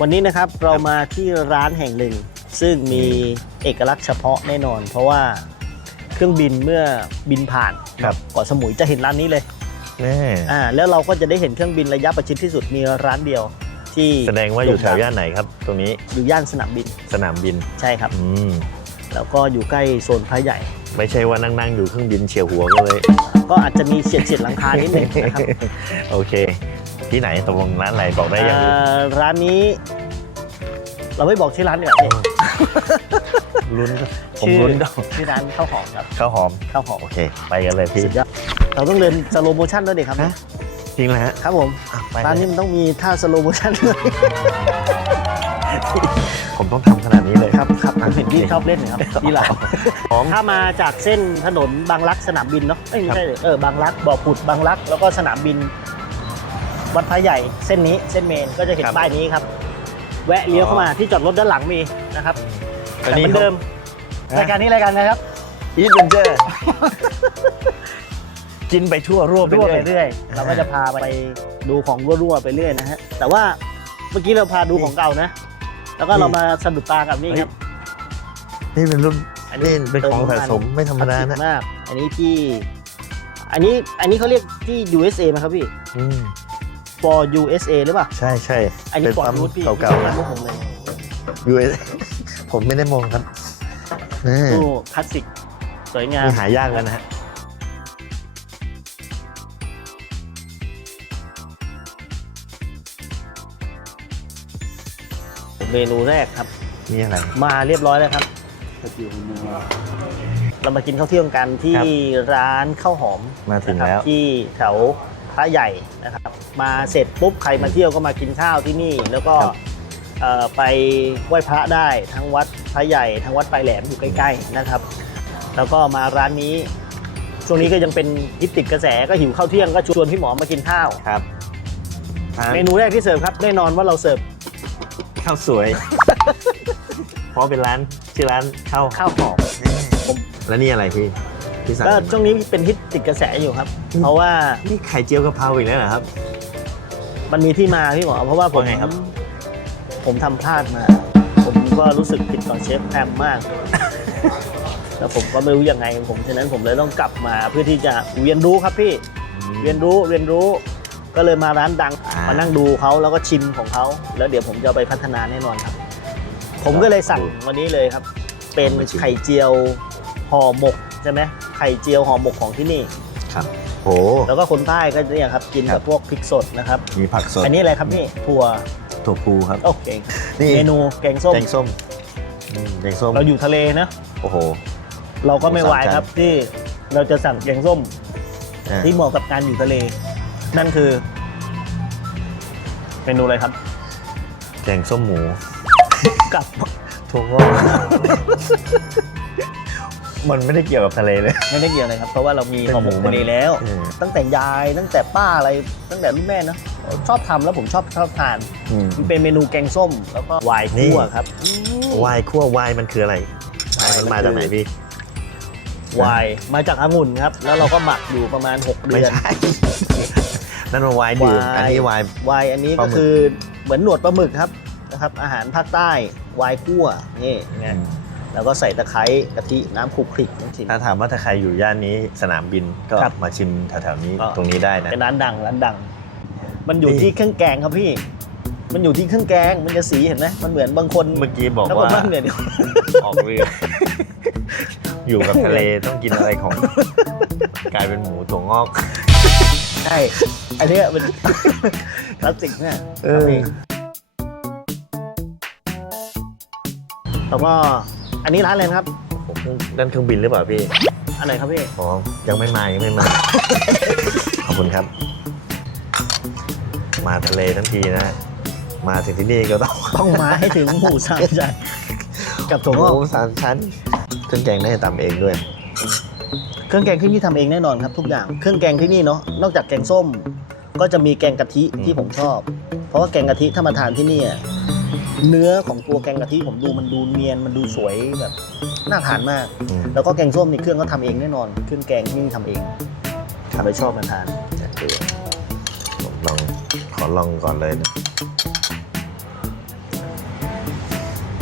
วันนี้นะครับเรามาที่ร้านแห่งหนึ่ง ซึ่งมีเอกลักษณ์เฉพาะแน่นอน เพราะว่าเครื่องบินเมื่อบินผ่านครับ เกาะสมุยจะเห็นร้านนี้เลยแน่อ่าแล้วเราก็จะได้เห็นเครื่องบินระยะประชิดที่สุดมีร้านเดียว ที่แสดงว่าอยู่แถวย่านไหนครับ ตรงนี้อยู่ย่านสนามบินสนามบินใช่ครับ อืมแล้วก็อยู่ใกล้โซนพระใหญ่ ไม่ใช่ว่านั่งๆอยู่เครื่องบินเฉียวหัวก็เลย ก็อาจจะมีเฉียดเฉียดหลังคานิดนึงนะครับ โอเค ที่ไหนตกลงร้านอะไรบอกได้ยังอ่าร้านนี้ เราไม่บอกชื่อร้านดีกว่าพี่ลุ้นผมชื่อลุ้นก็ชื่อร้านข้าวหอมครับข้าวหอมข้าวหอมโอเค ไปกันเลยพี่ สุดยอดเราต้องเดินสโลโมชั่นด้วยดิครับฮะ จริงเลยฮะครับผมอะไปร้านเลนี้ยมันต้องมีท่าสโลโมชั่นด้วยผมต้องทำขนาดนี้เลยครับครับผมเห็นพี่ชอบเล่นนะครับที่หลังหอม ถ้ามาจากเส้นถนนบางรักสนามบินเนาะเอ้ยไม่ใช่เลยเออบางรักบ่อผุดบางรักแล้วก็สนามบิน วัดพระใหญ่เส้นนี้เส้นเมนก็จะเห็นครับป้ายนี้ครับ แวะเลี้ยวเข้ามาที่จอดรถด้านหลังมีนะครับแต่เหมือนเดิมรายการนี้รายการอะไรครับอีทเวนเจอร์กินไปทั่วรั่วไปรั่วเรื่ไปอย เรื่อยเราก็จะพาไปดูของรั่วๆไปเรื่อยนะฮะแต่ว่าเมื่อกี้เราพาดูของเก่านะ แล้วก็เรามาสะดุดตากับนี่ครับ นี่เป็นรุ่นอันนี้นี่เป็นของสะสมไม่ธรรมดาคลสสินะกมาก อันนี้ที่ อันนี้ อันนี้เขาเรียกที่ USA ไหมครับพี่ อืม for USA หรือเปล่า ใช่ใช่อันนี้เป็นปอดปั๊มรูทพี่เก่าๆนะพวกผมเลย US ผมไม่ได้มองครับนี่ตู้คลาสสิก สวยงาม นี่หายากแล้วนะฮะ เมนูแรกครับ นี่อะไร มาเรียบร้อยแล้วครับ เรามากินข้าวเที่ยงกันที่ครับ ร้านข้าวหอมมาถึงนะครับแล้ว ที่แถว พระใหญ่นะครับ มาเสร็จปุ๊บใครมาเที่ยวก็มากินข้าวที่นี่ แล้วก็ครับเอ่อไปไหว้พระได้ทั้งวัดพระใหญ่ทั้งวัดปลายแหลมอยู่ใกล้ๆนะครับ แล้วก็มาร้านนี้ช่วงนี้ก็ยังเป็นฮิตติดกระแสก็หิวข้าวเที่ยงก็ชวนพี่หมอมากินข้าวครับร้านเมนูแรกที่เสิร์ฟครับแน่นอนว่าเราเสิร์ฟข้าวสวย เพราะเป็นร้านชื่อร้านข้าวข้าวหอมแล้วนี่อะไรพี่ พี่สั่งก็ช่วงนี้เป็นฮิตติดกระแสอยู่ครับ เพราะว่านี่ไข่เจียวกะเพราอีกแล้วเหรอครับ มันมีที่มาพี่หมอเพราะว่าผมว่าไงครับ ผมทำพลาดมา ผมก็รู้สึกผิดต่อเชฟแพมมาก แล้วผมก็ไม่รู้ยังไง ผมฉะนั้นผมเลยต้องกลับมาเพื่อที่จะเรียนรู้ครับพี่ เรียนรู้เรียนรู้ ก็เลยมาร้านดัง อ่าม มานั่งดูเขาแล้วก็ชิมของเขา แล้วเดี๋ยวผมจะเอาไปพัฒนาแน่นอนครับ ผมก็เลยสั่งวันนี้เลยครับ เป็นไข่เจียวห่อหมกใช่ไหม ไข่เจียวห่อหมกของที่นี่ ครับโห แล้วก็คนใต้ก็เนี่ยครับกินครักับบ พวกพริกสดนะครับ มีผักสดอันนี้อะไรครับนี่ถั่วถั่วพูครับ โอเคนี่เมนูแกงส้ม แกงส้มอืมแกงส้มเราอยู่ทะเลนะ โอ้โห เราก็ไม่โอ้วายสามจานครับที่เราจะสั่งแกงส้มอะที่เหมาะกับการอยู่ทะเล นั่นคือ เมนูอะไรครับ แกงส้มหมูกับถั่วงอก มันไม่ได้เกี่ยวกับทะเลเลย ไม่ได้เกี่ยวเลยครับ เพราะว่าเรามีเป็นห่อหมกหมูมันทะเลแล้วเออตั้งแต่ยายตั้งแต่ป้าอะไรตั้งแต่รุ่นแม่นะชอบทำแล้วผมชอบชอบทานอืม มันเป็นเมนูแกงส้ม แล้วก็วายนี่ คั่วครับอืมวายคั่ววายมันคืออะไรวายมันมาจากไหนพี่ วายมาจากองุ่นครับ แล้วเราก็หมักอยู่ประมาณ6เดืไม่อน ใช่ นั่นมันวายดื่มวาย อันนี้วาย วายอันนี้ปลาก็หมึก คือเหมือนหนวดปลาหมึกครับนะครับ อาหารภาคใต้วายคั่วนี่ไง แล้วก็ใส่ตะไคร้กะทิน้ำคลุกคลิกน้ำชิม ถ้าถามว่าถ้าใครอยู่ย่านนี้สนามบินก็ครับมาชิมแถวๆนี้ก็ ตรงนี้ได้นะ เป็นร้านดังร้านดัง มันอยู่นี่ ที่เครื่องแกงครับพี่ มันอยู่ที่เครื่องแกงมันจะสีเห็นไหมมันเหมือนบางคนเมื่อกี้บอกแล้วว่าบ้านเนี่ยเดี๋ยวออกเรือ อยู่กับทะเลต้องกินอะไรของ กลายเป็นหมูถั่วงอก ใช่อันเนี้ยเป็นคลาสสิกเนี่ยเออแล้วก็ อันนี้ร้านอะไรนะครับ นั่นเครื่องบินหรือเปล่าพี่อันไหนครับพี่ อ๋อยังไม่มายังไม่มา ขอบคุณครับ มาทะเลทั้งทีนะ มาถึงที่นี่ก็ต้องต้องมาให้ถึงหมูสามชั้นกับถั่วงอก หมูสามชั้นเครื่องแกงน่าจะตำเองด้วย เครื่องแกงที่นี่ทำเองแน่นอนครับทุกอย่าง เครื่องแกงที่นี่เนาะ นอกจากแกงส้ม ก็จะมีแกงกะทิอืม ที่ผมชอบ เพราะว่าแกงกะทิถ้ามาทานที่นี่อะ เนื้อของตัวแกงกะทิผมดูมันดูเนียนมันดูสวยแบบน่าทานมาก อืม แล้วก็แกงส้มนี่เครื่องก็ทำเองแน่นอนเครื่องแกงที่นี่ทำเองทำไปชอบมาทานจัดดูผมลองขอลองก่อนเลยนะ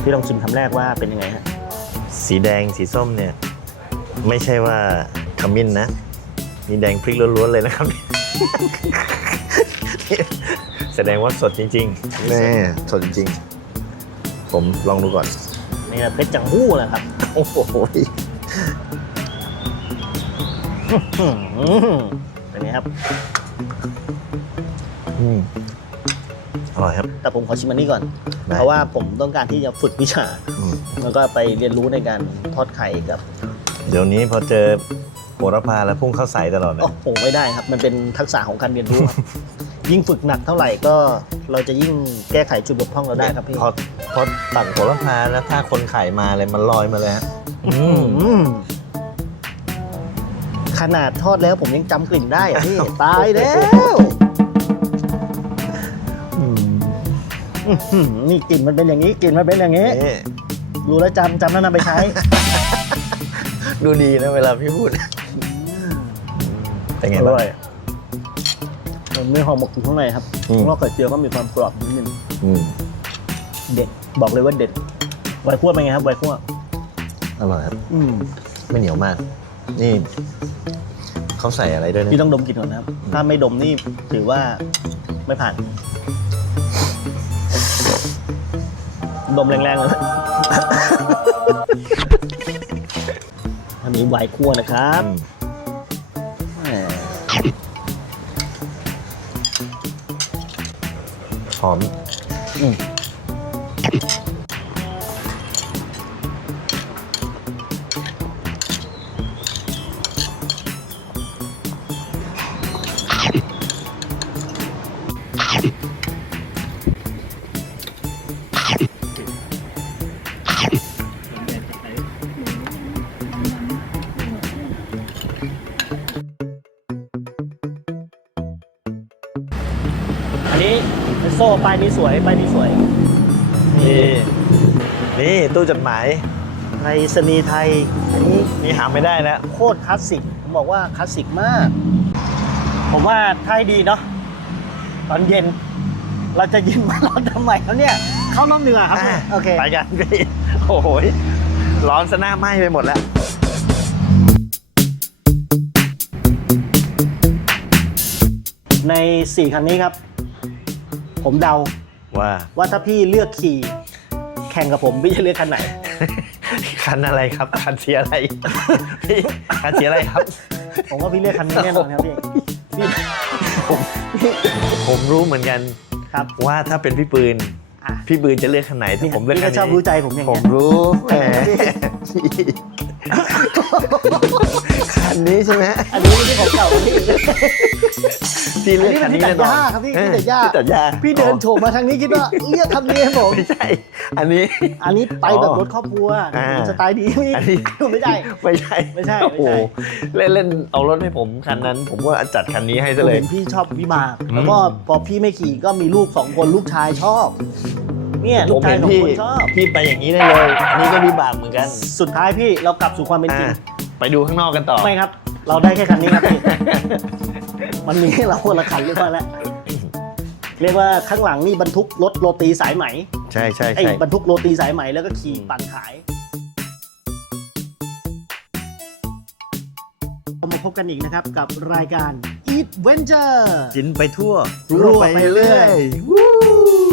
พี่ลองชิมคำแรกว่าเป็นยังไงฮะสีแดงสีส้มเนี่ย ไม่ใช่ว่าขมิ้นนะ มีแดงพริกล้วนๆเลยนะครับ แสดงว่าสดจริงๆแน่สดจริงๆ ผมลองดูก่อน นี่เพชรจังหู้แหละครับ โอ้โหอื้อหือเป็นไงครับ อืมอร่อยครับ แต่ผมขอชิมอันนี้ก่อน ได้ เพราะว่าผมต้องการที่จะฝึกวิชา อืมแล้วก็ไปเรียนรู้ในการทอดไข่กับ เดี๋ยวนี้พอเจอโหระพาแล้วพุ่งเข้าใส่ตลอดเลย โอ้โหไม่ได้ครับ มันเป็นทักษะของการเรียนรู้ครับ ยิ่งฝึกหนักเท่าไหร่ก็เราจะยิ่งแก้ไขจุดบกพร่องเราได้ครับพี่พอพอตัดโหระพาแล้วถ้าคนไข่มาเลยมันลอยมาเลยฮะอืมอืมขนาดทอดแล้วผมยังจำกลิ่นได้อะพี่ ตายแล้วอืมอื้อหือนี่กลิ่นมันเป็นอย่างนี้กลิ่นมันเป็นอย่างนี้ นี่รู้แล้วจำจำแล้วนำไปใช้ ดูดีนะเวลาพี่พูดเป็นไงอบ้างร่อย มันไม่หอมหมกอยู่ข้างในครับอืม ข้างนอกไข่เจียวก็มีความกรอบนิดนึงอืมเด็ด บอกเลยว่าเด็ดไวคั่วเป็นไงครับไวคั่วอร่อยครับ อืมไม่เหนียวมาก นี่ เขาใส่อะไรด้วยพี่นะต้องดมกลิ่นก่อนนะครับ ถ้าไม่ดมนี่ถือว่าไม่ผ่าน ดมแรงๆเลย อันนี้ไวคั่วนะครับ อื หอม โซ่ป้ายนี้สวยป้ายนี้สวย นี่นี่ตู้จดหมายในสนีย์ไทยอันนี้นี่หาไม่ได้แล้วโคตรคลาสสิกผมบอกว่าคลาสสิกมาก ผมว่าถ้าให้ดีเนาะตอนเย็น เราจะยินมาร้อนทำไมเขาเนี่ย เข้าน้ำเหนือครับอะโอเค ไปกันพี่โอ้โหยร้อนซะหน้าไหม้ไปหมดแล้ว ในสี่คันนี้ครับ ผมเดาว่าว่าถ้าพี่เลือกขี่แข่งกับผมพี่จะเลือกคันไหน คันอะไรครับ คันเสียอะไรพี่คันเสียอะไรครับ ผมว่าพี่เลือกคันนี้แน่นอนครับพี่พี่ผมผมรู้เหมือนกันครับว่าถ้าเป็นพี่ปืนอะพี่ปืนจะเลือกคันไหนถ้าผมเลือกพี่คัก็นชอบนี้รู้ใจผมอย่างผเงี้มยรู้แหม คันนี้ใช่ไหมอันนี้ไม่ใช่ของเก่าพี่พี่เลือกคันนี้อัแน่นนี้นอนเป็นที่ตัดหญ้าครับพี่ที่ตัดหญ้าที่ตัดหญ้าพี่เดินโฉบมาทางนี้คิดว่าเลือกคันนี้ให้ผม ไม่ใช่ อันนี้ อันนี้ไปแบบรถครอบครัวอ่า สไตล์ดีพี่อันนี้ไม่ได้ ไม่ใช่ไม่ใช่โอ้โหไม่ใช่เล่นเล่นเอารถให้ผมคันนั้น ผมก็จัดคันนี้ให้ผซะมเลย เห็นพี่ชอบวิบากอืมแล้วก็พอพี่ไม่ขี่ก็มีลูกสองคนลูกชายชอบ เนี่ยลูผกมชาเห็ยนสองพี่คนชอบ พี่ไปอย่างนี้ได้เลย อันนี้ก็วิบากเหมือนกัน สุดท้ายพี่เรากลับสู่ความเป็นจริง อะ ไปดูข้างนอกกันต่อ ไม่ครับ เราได้แค่คันนี้ครับพี่ มันมีให้เราคนละคันเรียบร้อยแล้วเรียกว่าข้างหลังนี่บรรทุกรถโรตีสายไหมใช่ใช่ไอ้ใช่บรรทุกโรตีสายไหมแล้วก็ขี่ปั่นขายมาพบกันอีกนะครับกับรายการ Eat Venture กินไปทั่วรั่วไปเรื่อย วู้